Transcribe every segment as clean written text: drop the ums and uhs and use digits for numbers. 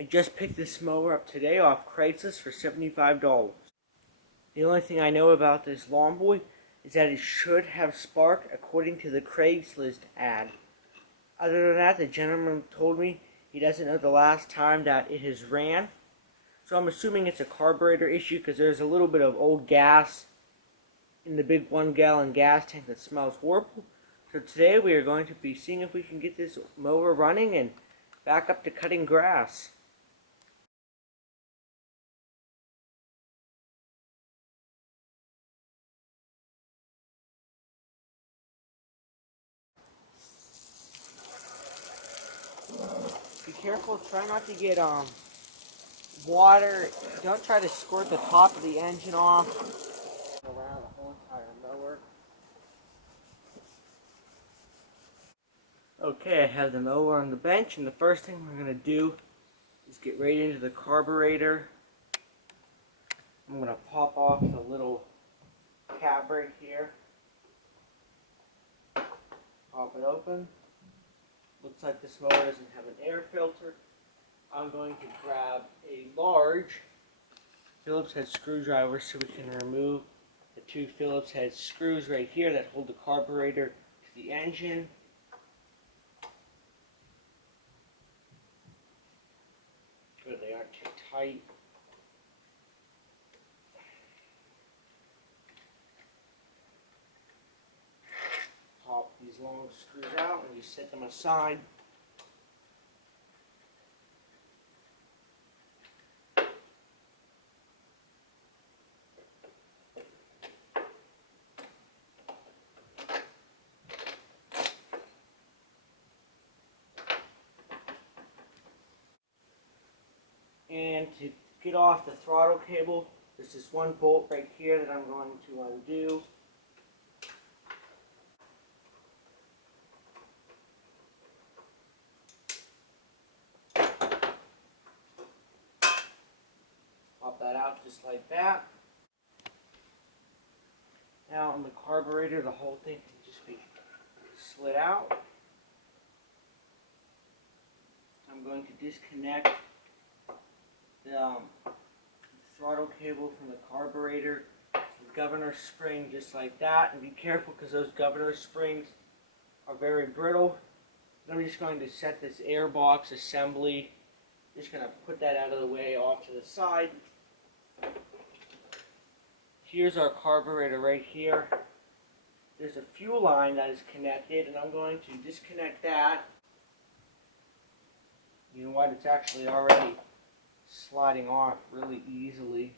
I just picked this mower up today off Craigslist for $75. The only thing I know about this Lawn-Boy is that it should have spark according to the Craigslist ad. Other than that, the gentleman told me he doesn't know the last time that it has ran. So I'm assuming it's a carburetor issue because there's a little bit of old gas in the big 1-gallon gas tank that smells horrible. So today we are going to be seeing if we can get this mower running and back up to cutting grass. Be careful, try not to get water. Don't try to squirt the top of the engine off around the whole entire mower. Okay, I have the mower on the bench, and the first thing we're going to do is get right into the carburetor. I'm going to pop off the little cap right here. Pop it open. Looks like this mower doesn't have an air filter. I'm going to grab a large Phillips head screwdriver so we can remove the two Phillips head screws right here that hold the carburetor to the engine. Good, they aren't too tight. Pop these long screws out and you set them aside. And to get off the throttle cable, there's this one bolt right here that I'm going to undo. Pop that out just like that. Now on the carburetor, the whole thing can just be slid out. I'm going to disconnect the throttle cable from the carburetor, the governor spring just like that, and be careful because those governor springs are very brittle. I'm just going to set this airbox assembly, just going to put that out of the way off to the side. Here's our carburetor right here. There's a fuel line that is connected, and I'm going to disconnect that. You know what, it's actually already sliding off really easily.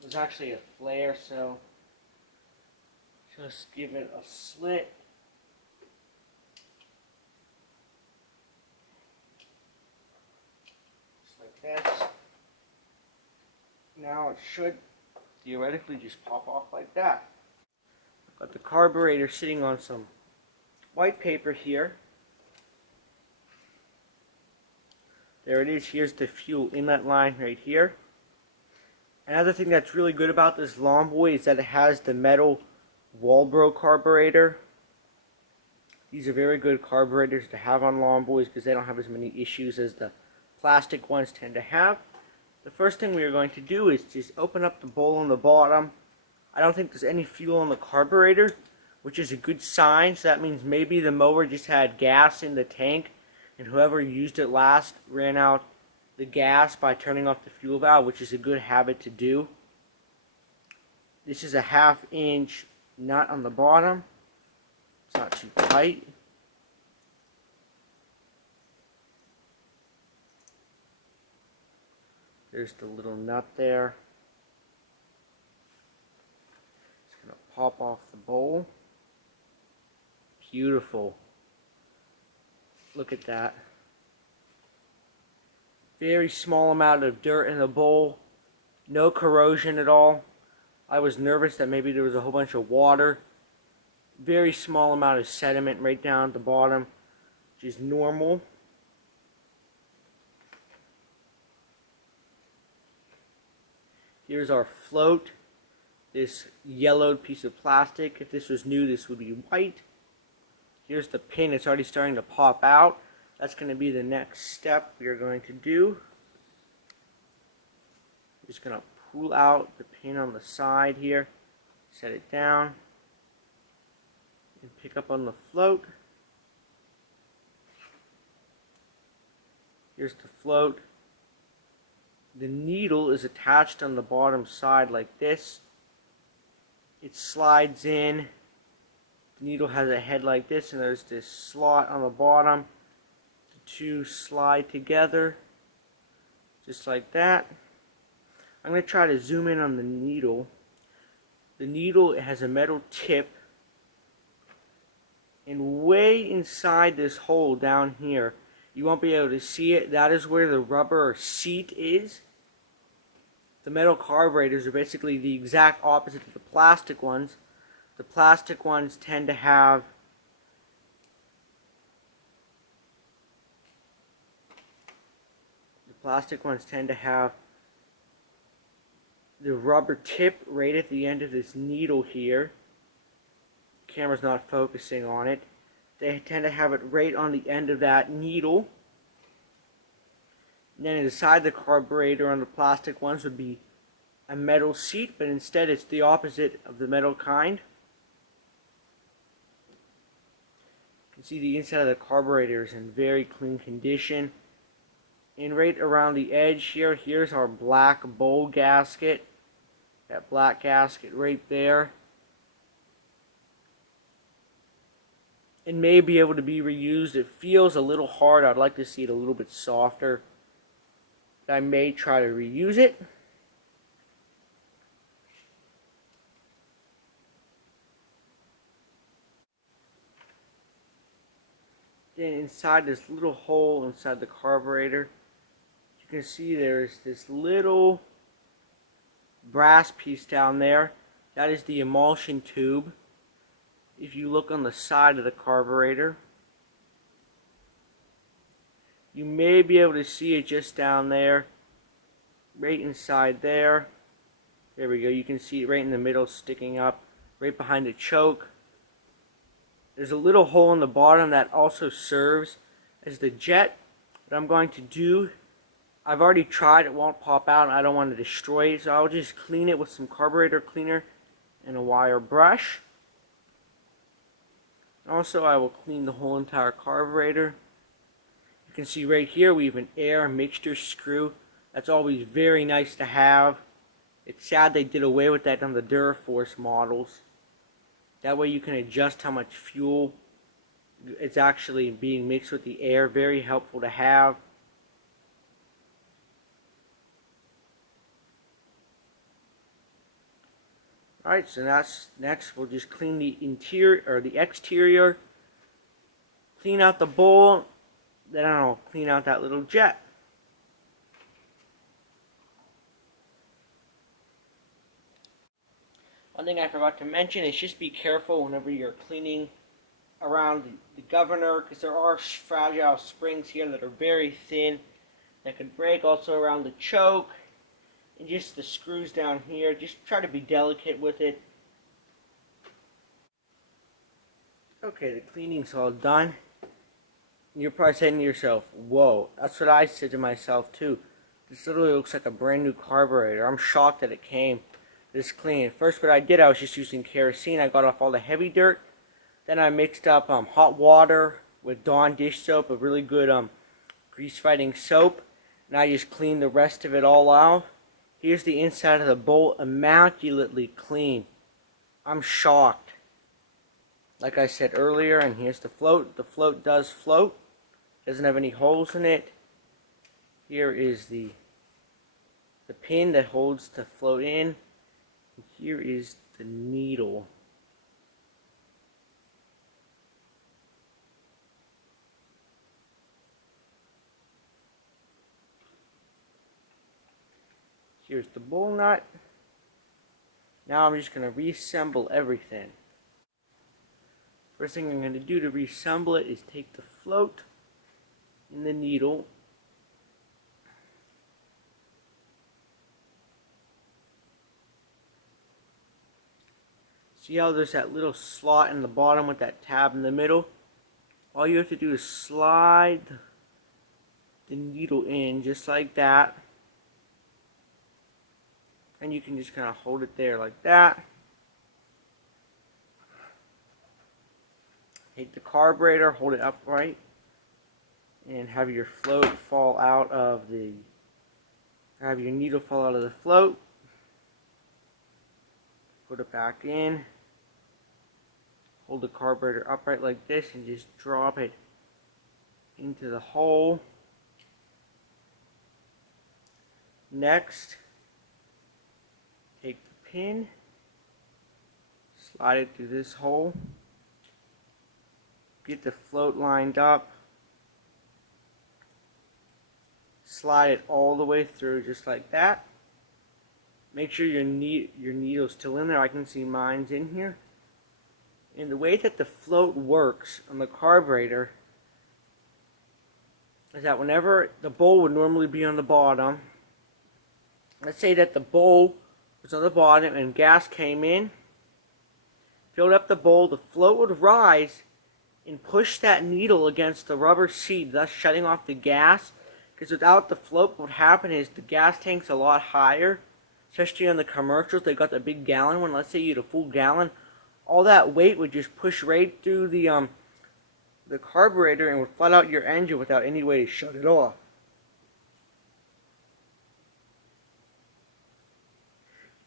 There's actually a flare, so just give it a slit. Just like this. Now it should theoretically just pop off like that. I've got the carburetor sitting on some white paper here. There it is. Here's the fuel inlet line right here. Another thing that's really good about this Lawn-Boy is that it has the metal Walbro carburetor. These are very good carburetors to have on Lawn-Boys because they don't have as many issues as the plastic ones tend to have. The first thing we are going to do is just open up the bowl on the bottom. I don't think there's any fuel on the carburetor, which is a good sign. So that means maybe the mower just had gas in the tank, and whoever used it last ran out the gas by turning off the fuel valve, which is a good habit to do. This is a 1/2 inch nut on the bottom. It's not too tight. There's the little nut there. Just going to pop off the bowl. Beautiful. Look at that. Very small amount of dirt in the bowl. No corrosion at all. I was nervous that maybe there was a whole bunch of water. Very small amount of sediment right down at the bottom, which is normal. Here's our float. This yellowed piece of plastic. If this was new, this would be white. Here's the pin. It's already starting to pop out. That's going to be the next step we are going to do. Just going to pull out the pin on the side here, set it down, and pick up on the float. Here's the float. The needle is attached on the bottom side like this. It slides in. The needle has a head like this, and there's this slot on the bottom. The two slide together, just like that. I'm going to try to zoom in on the needle. The needle has a metal tip, and way inside this hole down here, you won't be able to see it. That is where the rubber seat is. The metal carburetors are basically the exact opposite of the plastic ones. The plastic ones tend to have the rubber tip right at the end of this needle here. The camera's not focusing on it. They tend to have it right on the end of that needle. And then inside the carburetor on the plastic ones would be a metal seat, but instead it's the opposite of the metal kind. You can see the inside of the carburetor is in very clean condition. And right around the edge here, here's our black bowl gasket. That black gasket right there. It may be able to be reused. It feels a little hard. I'd like to see it a little bit softer. I may try to reuse it. Then inside this little hole inside the carburetor, you can see there's this little brass piece down there. That is the emulsion tube. If you look on the side of the carburetor, you may be able to see it just down there, right inside there. There we go. You can see it right in the middle sticking up, right behind the choke. There's a little hole in the bottom that also serves as the jet. What I'm going to do, I've already tried, it won't pop out, and I don't want to destroy it, so I'll just clean it with some carburetor cleaner and a wire brush. Also, I will clean the whole entire carburetor. You can see right here we have an air mixture screw. That's always very nice to have. It's sad they did away with that on the Duraforce models. That way you can adjust how much fuel it's actually being mixed with the air. Very helpful to have. Alright, so next we'll just clean the interior or the exterior, clean out the bowl, then I'll clean out that little jet. One thing I forgot to mention is just be careful whenever you're cleaning around the governor, because there are fragile springs here that are very thin that could break. Also around the choke. And just the screws down here, just try to be delicate with it. Okay, the cleaning's all done. You're probably saying to yourself, whoa, that's what I said to myself too. This literally looks like a brand new carburetor. I'm shocked that it came this clean. First what I did, I was just using kerosene. I got off all the heavy dirt. Then I mixed up hot water with Dawn dish soap, a really good grease fighting soap. And I just cleaned the rest of it all out. Here's the inside of the bowl, immaculately clean. I'm shocked. Like I said earlier, and here's the float. The float does float. Doesn't have any holes in it. Here is the pin that holds the float in. And here is the needle. Here's the bowl nut. Now I'm just going to reassemble everything. First thing I'm going to do to reassemble it is take the float and the needle. See how there's that little slot in the bottom with that tab in the middle? all you have to do is slide the needle in just like that. And you can just kind of hold it there like that. Take the carburetor, hold it upright, and have your float fall out of the, have your needle fall out of the float. Put it back in. Hold the carburetor upright like this and just drop it into the hole. Next, take the pin, slide it through this hole, get the float lined up, slide it all the way through just like that. Make sure your needle's still in there. I can see mine's in here. And the way that the float works on the carburetor is that whenever the bowl would normally be on the bottom, let's say that the bowl was on the bottom and gas came in, filled up the bowl, the float would rise and push that needle against the rubber seat, thus shutting off the gas. Because without the float, what would happen is the gas tank's a lot higher, especially on the commercials. They got the big gallon one. Let's say you had a full gallon. All that weight would just push right through the carburetor and would flood out your engine without any way to shut it off.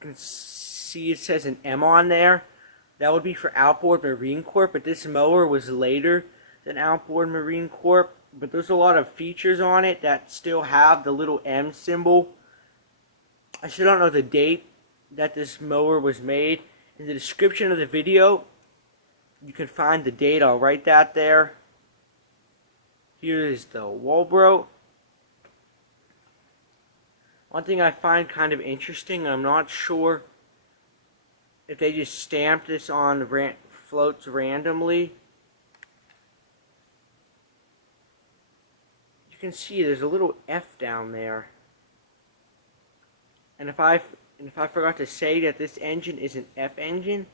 You can see it says an M on there. That would be for outboard Marine Corps, but this mower was later than outboard Marine Corps. But there's a lot of features on it that still have the little M symbol. I still don't know the date that this mower was made. In the description of the video, you can find the date. I'll write that there. Here is the Walbro. One thing I find kind of interesting, I'm not sure if they just stamped this on floats randomly. You can see there's a little F down there. And if I forgot to say that this engine is an F engine,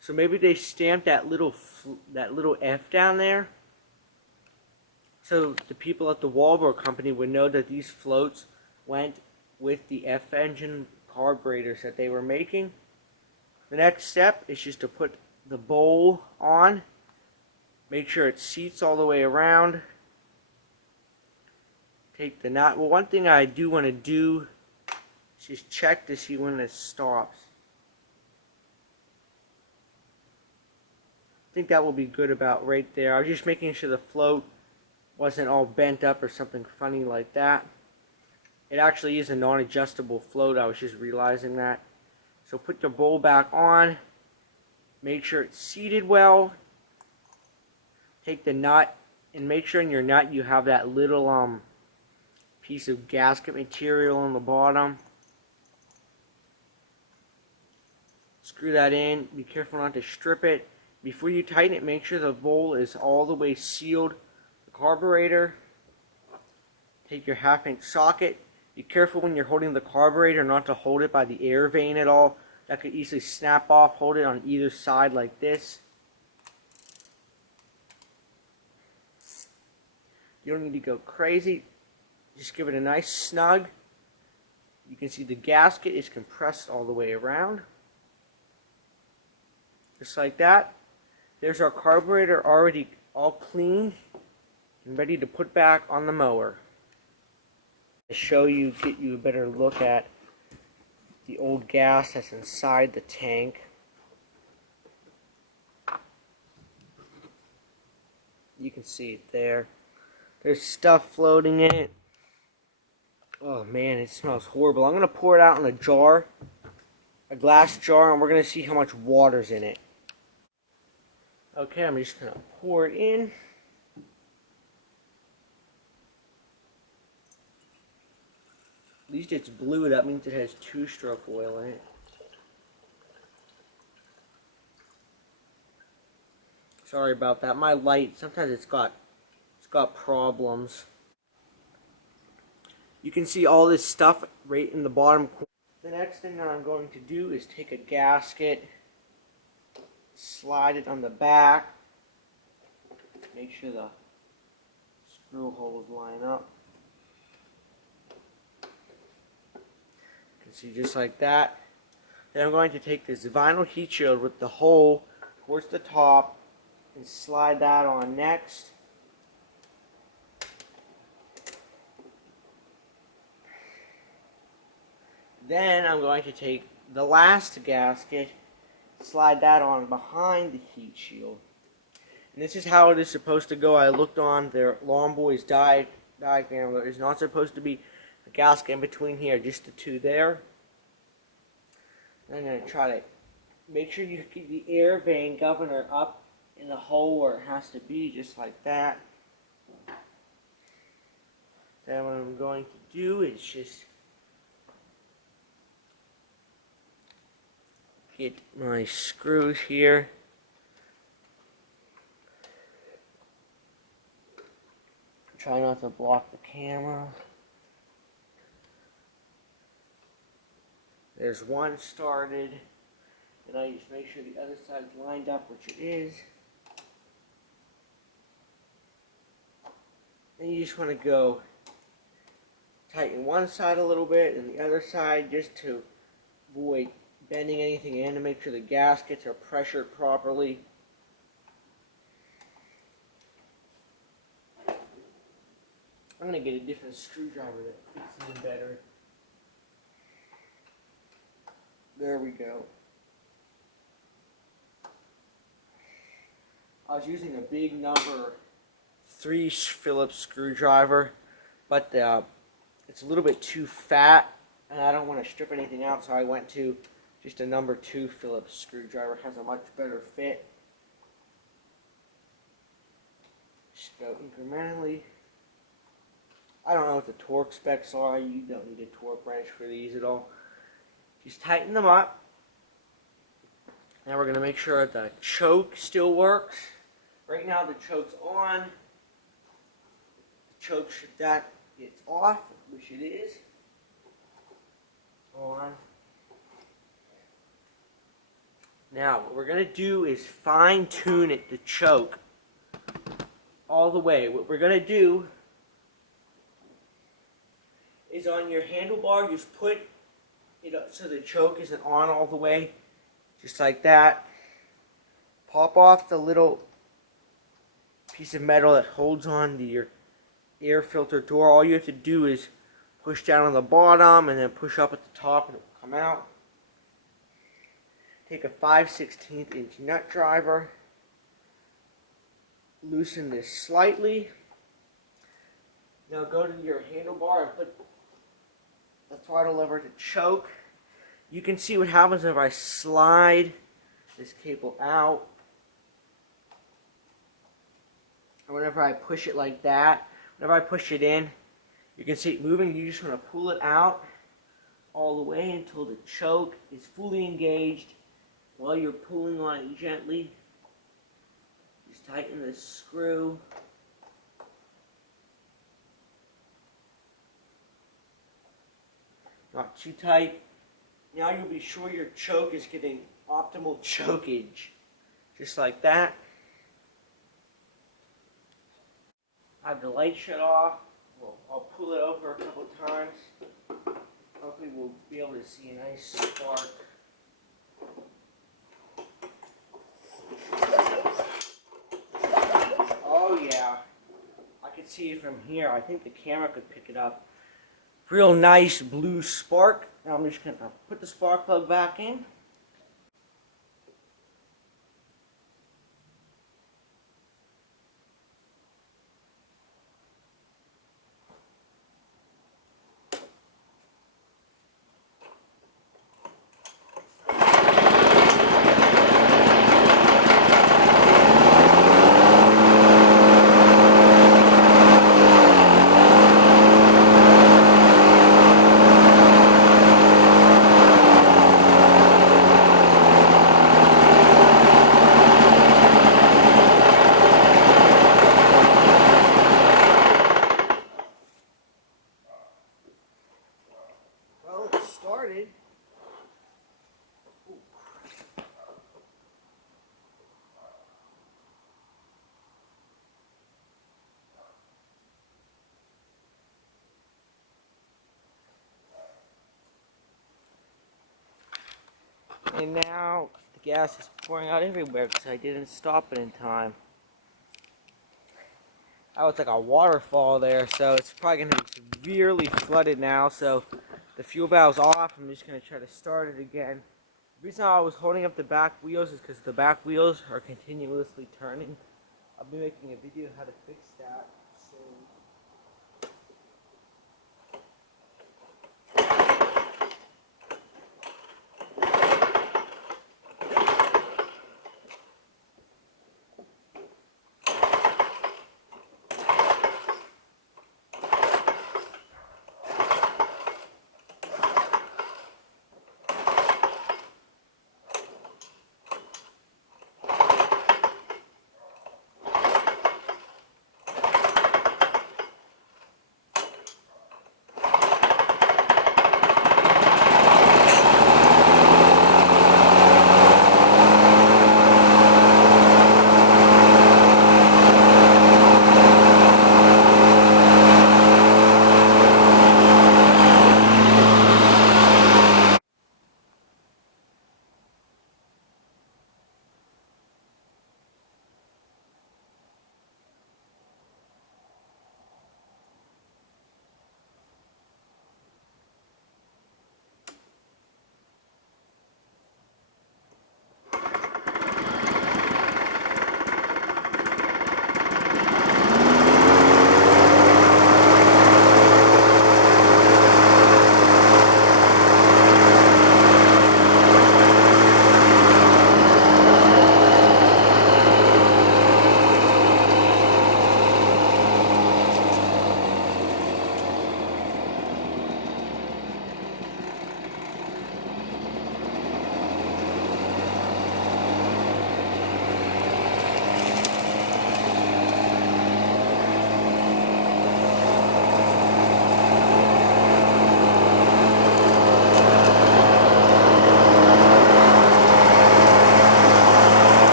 so maybe they stamped that little F down there, so the people at the Walbro company would know that these floats went with the F engine carburetors that they were making. The next step is just to put the bowl on. Make sure it seats all the way around. Take the nut. Well, one thing I do want to do is just check to see when it stops. I think that will be good about right there. I was just making sure the float wasn't all bent up or something funny like that. It actually is a non-adjustable float. I was just realizing that. So put the bowl back on. Make sure it's seated well. Take the nut and make sure in your nut you have that little piece of gasket material on the bottom. Screw that in. Be careful not to strip it. Before you tighten it, make sure the bowl is all the way sealed. The carburetor. Take your 1/2-inch socket. Be careful when you're holding the carburetor not to hold it by the air vane at all. That could easily snap off. Hold it on either side like this. You don't need to go crazy. Just give it a nice snug. You can see the gasket is compressed all the way around. Just like that. There's our carburetor already all clean and ready to put back on the mower. To show you, get you a better look at the old gas that's inside the tank. You can see it there. There's stuff floating in it. Oh man, it smells horrible. I'm going to pour it out in a jar, a glass jar, and we're going to see how much water's in it. Okay, I'm just going to pour it in. At least it's blue, that means it has 2-stroke oil in it. Sorry about that. My light, sometimes it's got problems. You can see all this stuff right in the bottom corner. The next thing that I'm going to do is take a gasket, slide it on the back, make sure the screw holes line up. You can see just like that. Then I'm going to take this vinyl heat shield with the hole towards the top and slide that on next. Then I'm going to take the last gasket, slide that on behind the heat shield. And this is how it is supposed to go. I looked on their Lawn-Boy's diagram. There's not supposed to be a gasket in between here, just the two there. And I'm going to try to make sure you keep the air vane governor up in the hole where it has to be, just like that. Then what I'm going to do is just get my screws here. Try not to block the camera. There's one started, and I just make sure the other side's lined up, which it is. And you just want to go tighten one side a little bit and the other side just to avoid bending anything in, to make sure the gaskets are pressured properly. I'm going to get a different screwdriver that fits in better. There we go. I was using a big number 3 Phillips screwdriver, but it's a little bit too fat and I don't want to strip anything out, so I went to just a number 2 Phillips screwdriver. It has a much better fit. Just go incrementally. I don't know what the torque specs are. You don't need a torque wrench for these at all. Just tighten them up. Now we're going to make sure the choke still works. Right now the choke's on. The choke, should that it's off, which it is. On. Now what we're going to do is fine tune it, the choke, all the way. What we're going to do is on your handlebar, just put it up so the choke isn't on all the way, just like that. Pop off the little piece of metal that holds on to your air filter door. All you have to do is push down on the bottom and then push up at the top and it will come out. Take a 5/16 inch nut driver, loosen this slightly. Now go to your handlebar and put the throttle lever to choke. You can see what happens if I slide this cable out. And whenever I push it like that, whenever I push it in, you can see it moving. You just want to pull it out all the way until the choke is fully engaged. While you're pulling on it gently, just tighten this screw. Not too tight. Now you'll be sure your choke is getting optimal chokeage. Just like that. I have the light shut off. Well, I'll pull it over a couple times. Hopefully we'll be able to see a nice spark. Oh yeah. I could see it from here. I think the camera could pick it up. Real nice blue spark. Now I'm just going to put the spark plug back in. And now the gas is pouring out everywhere because I didn't stop it in time. That was like a waterfall there, so it's probably going to be severely flooded now. So the fuel valve's off. I'm just going to try to start it again. The reason I was holding up the back wheels is because the back wheels are continuously turning. I'll be making a video how to fix that soon.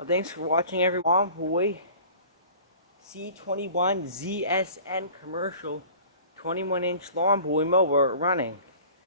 Well, thanks for watching, everyone. Lawn-Boy C21ZSN Commercial 21-inch lawn boy mower running.